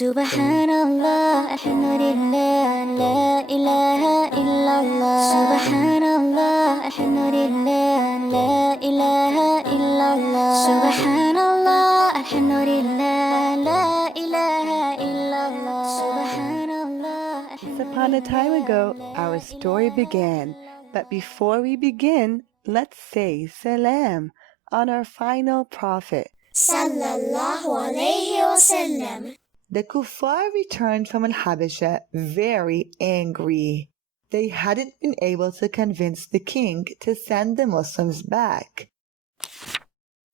سبحان الله الحمد لله لا إله إلا الله سبحان الله الحمد لله لا إله إلا الله سبحان الله الحمد لله لا إله إلا الله سبحان الله. Once upon a time ago, our story began. But before we begin, let's say salam on our final prophet. Sallallahu alayhi wa sallam. The kuffar returned from Al-Habasha very angry. They hadn't been able to convince the king to send the Muslims back.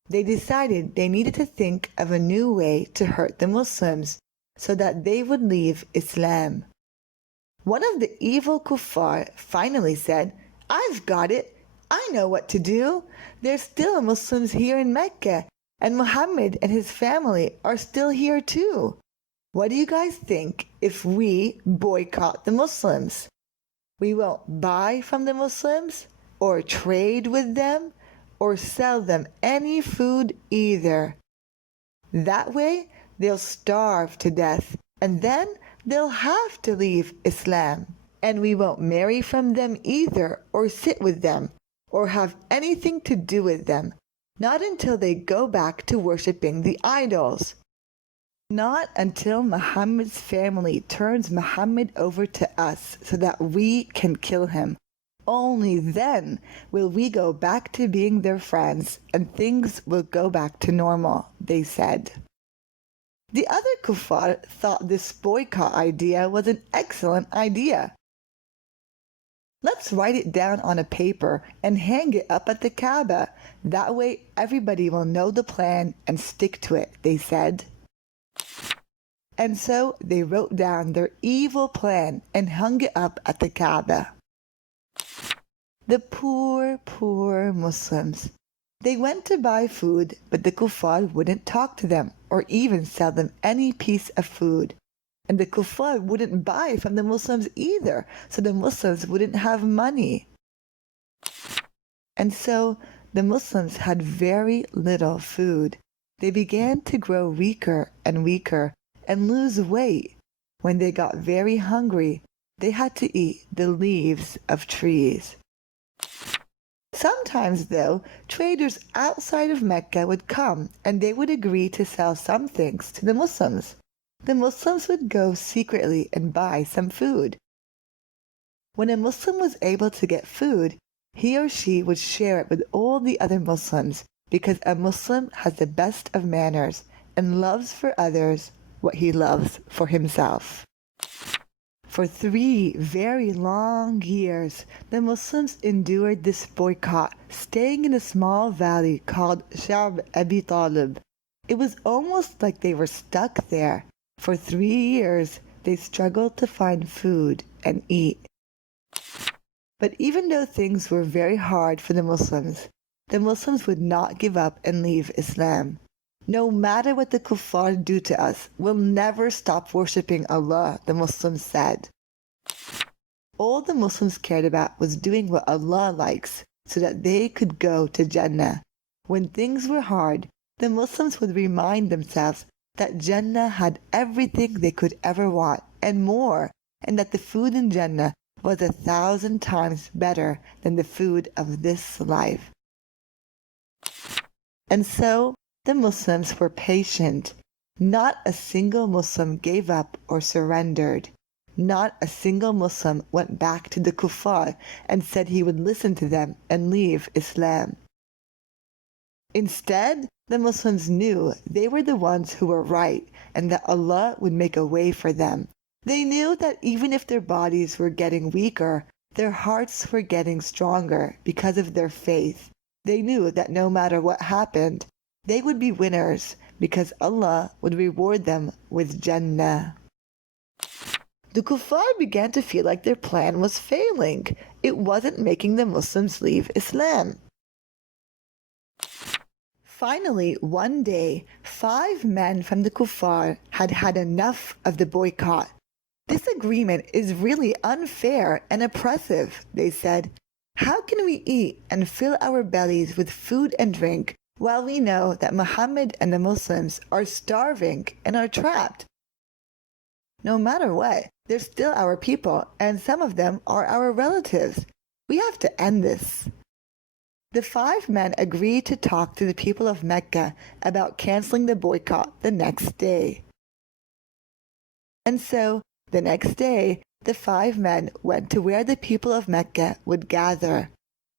They decided they needed to think of a new way to hurt the Muslims so that they would leave Islam. One of the evil kuffar finally said, "I've got it. I know what to do. There's still Muslims here in Mecca, and Mohammed and his family are still here too. What do you guys think if we boycott the Muslims? We won't buy from the Muslims, or trade with them, or sell them any food either. That way, they'll starve to death, and then they'll have to leave Islam. And we won't marry from them either, or sit with them, or have anything to do with them, not until they go back to worshipping the idols. Not until Muhammad's family turns Muhammad over to us so that we can kill him. Only then will we go back to being their friends and things will go back to normal," they said. The other kuffar thought this boycott idea was an excellent idea. "Let's write it down on a paper and hang it up at the Kaaba. That way everybody will know the plan and stick to it," they said. And so they wrote down their evil plan and hung it up at the Kaaba. The poor Muslims. They went to buy food, but the kuffar wouldn't talk to them or even sell them any piece of food. And the kuffar wouldn't buy from the Muslims either, so the Muslims wouldn't have money. And so the Muslims had very little food. They began to grow weaker and weaker and lose weight. When they got very hungry, they had to eat the leaves of trees. Sometimes, though, traders outside of Mecca would come and they would agree to sell some things to the Muslims. The Muslims would go secretly and buy some food. When a Muslim was able to get food, he or she would share it with all the other Muslims, because a Muslim has the best of manners and loves for others what he loves for himself. For 3 very long years, the Muslims endured this boycott, staying in a small valley called Sha'b Abi Talib. It was almost like they were stuck there. For 3 years, they struggled to find food and eat. But even though things were very hard for the Muslims would not give up and leave Islam. "No matter what the kuffar do to us, we'll never stop worshipping Allah," the Muslims said. All the Muslims cared about was doing what Allah likes so that they could go to Jannah. When things were hard, the Muslims would remind themselves that Jannah had everything they could ever want and more, and that the food in Jannah was 1,000 times better than the food of this life. And so the Muslims were patient. Not a single Muslim gave up or surrendered. Not a single Muslim went back to the kuffar and said he would listen to them and leave Islam. Instead, the Muslims knew they were the ones who were right and that Allah would make a way for them. They knew that even if their bodies were getting weaker, their hearts were getting stronger because of their faith. They knew that no matter what happened, they would be winners because Allah would reward them with Jannah. The kuffar began to feel like their plan was failing. It wasn't making the Muslims leave Islam. Finally, one day, 5 men from the kuffar had had enough of the boycott. "This agreement is really unfair and oppressive," they said. "How can we eat and fill our bellies with food and drink while we know that Muhammad and the Muslims are starving and are trapped? No matter what, they're still our people, and some of them are our relatives. We have to end this. The 5 men agreed to talk to the people of Mecca about canceling the boycott the next day. And so, the next day, the 5 men went to where the people of Mecca would gather.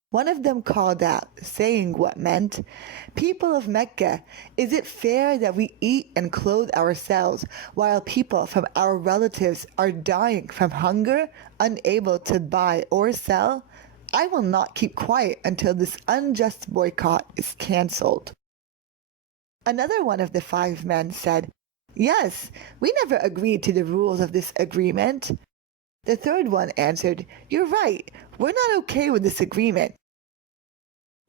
One of them called out, saying what meant, "People of Mecca, is it fair that we eat and clothe ourselves while people from our relatives are dying from hunger, unable to buy or sell? I will not keep quiet until this unjust boycott is cancelled." Another one of the 5 men said, "Yes, we never agreed to the rules of this agreement." The third one answered, "You're right, we're not okay with this agreement."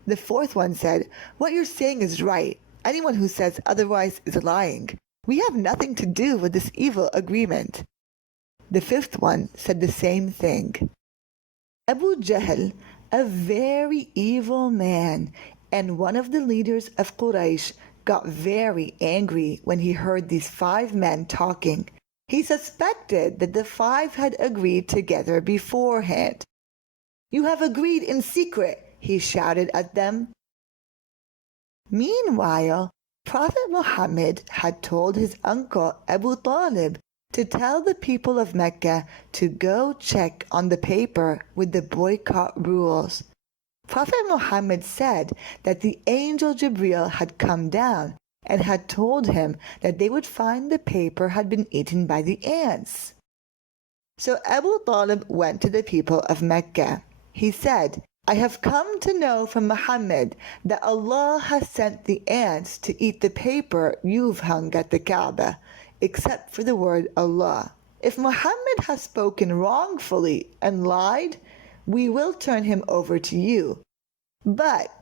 The fourth one said, "What you're saying is right. Anyone who says otherwise is lying. We have nothing to do with this evil agreement." The fifth one said the same thing. Abu Jahl, a very evil man and one of the leaders of Quraysh, got very angry when he heard these 5 men talking. He suspected that the 5 had agreed together beforehand. "You have agreed in secret," he shouted at them. Meanwhile, Prophet Muhammad had told his uncle Abu Talib to tell the people of Mecca to go check on the paper with the boycott rules. Prophet Muhammad said that the angel Jibril had come down and had told him that they would find the paper had been eaten by the ants. So Abu Talib went to the people of Mecca. He said, "I have come to know from Muhammad that Allah has sent the ants to eat the paper you've hung at the Kaaba, except for the word Allah. If Muhammad has spoken wrongfully and lied, we will turn him over to you. But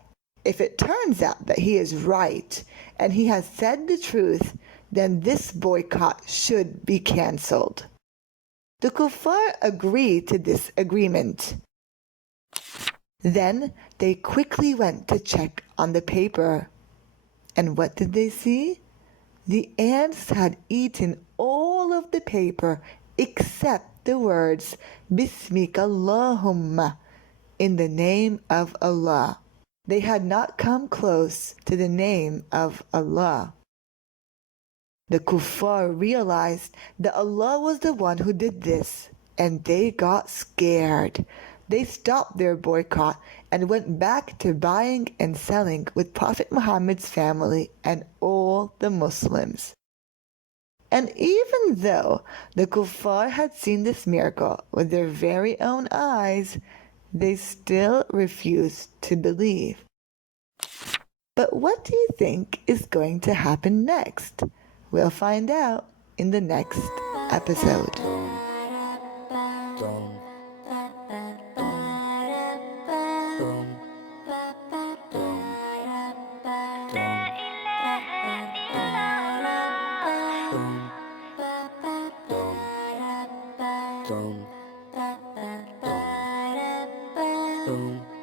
if it turns out that he is right and he has said the truth, then this boycott should be cancelled." The kuffar agreed to this agreement. Then they quickly went to check on the paper. And what did they see? The ants had eaten all of the paper except the words Bismika Allahumma, in the name of Allah. They had not come close to the name of Allah. The kuffar realized that Allah was the one who did this, and they got scared. They stopped their boycott and went back to buying and selling with Prophet Muhammad's family and all the Muslims. And even though the kuffar had seen this miracle with their very own eyes, they still refused to believe. But what do you think is going to happen next? We'll find out in the next episode. Boom.